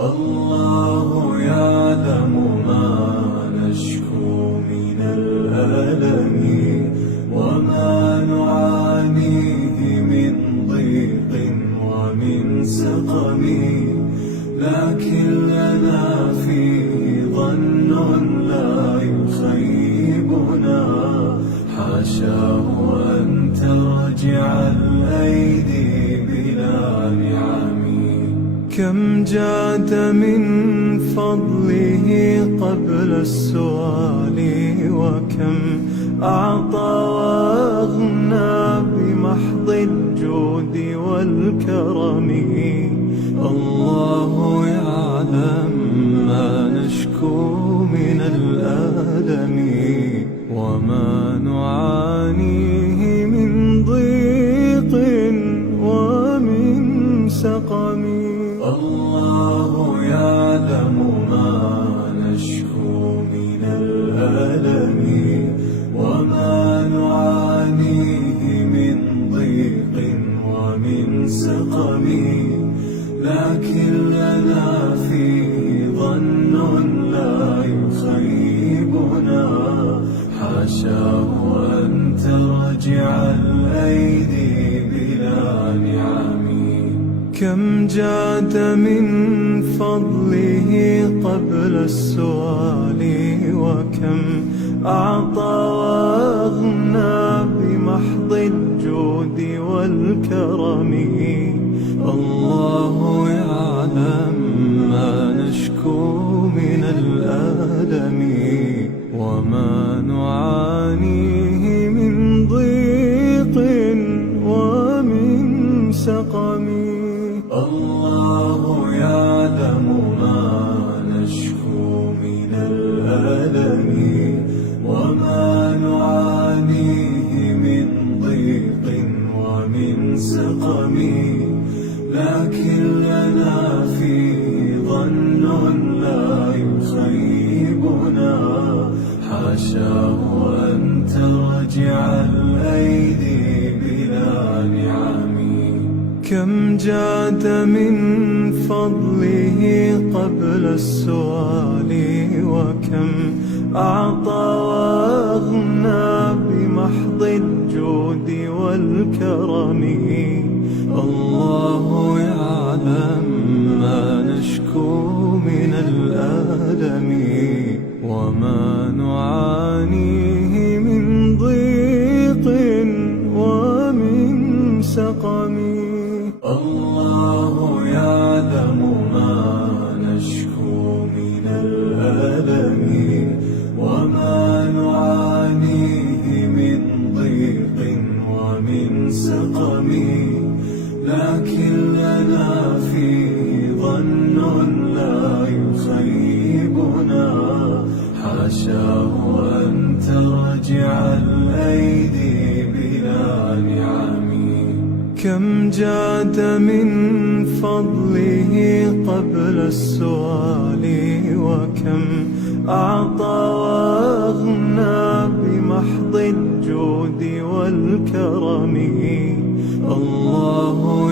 الله يعلم ما نشكو من الألم وما نعانيه من ضيق ومن سقم، لكن لنا فيه ظن لا يخيبنا، حاشاه أن ترجع الأيدي بلا نعم. كم جاد من فضله قبل السؤال، وكم أعطى وأغنى بمحض الجود والكرم. الله يعلم ما نشكو من الألم وما نعانيه من ضيق ومن سقم. الله يعلم ما نشكو من الألم وما نعانيه من ضيق ومن سقم، لكن لنا فيه ظن لا يخيبنا، حاشاه أن ترجع الأيدي بلا نعم. كم جاد من فضله قبل السؤال، وكم أعطى وأغنى بمحض الجود والكرم. الله يعلم ما نشكو من الألم وما نعانيه من ضيق ومن سقم. الله يعلم ما نشكو من الألم وما نعانيه من ضيق ومن سقم، لكن لنا فيه ظن لا يخيبنا، حاشاه أن ترجع الأيدي بلا نعم. كم جاد من فضله قبل السؤال، وكم أعطى وأغنى بمحض الجود والكرم. الله يعلم ما نشكو من الألم وما نعانيه من ضيق ومن سقم. الله يعلم ما نشكو من الألم وما نعانيه من ضيق ومن سقم، لكن لنا فيه ظن لا يخيبنا، حاشاه أن ترجع الأيدي بلا نعم. كم جاد من فضله قبل السؤال، وكم أعطى وأغنى بمحض الجود والكرم. الله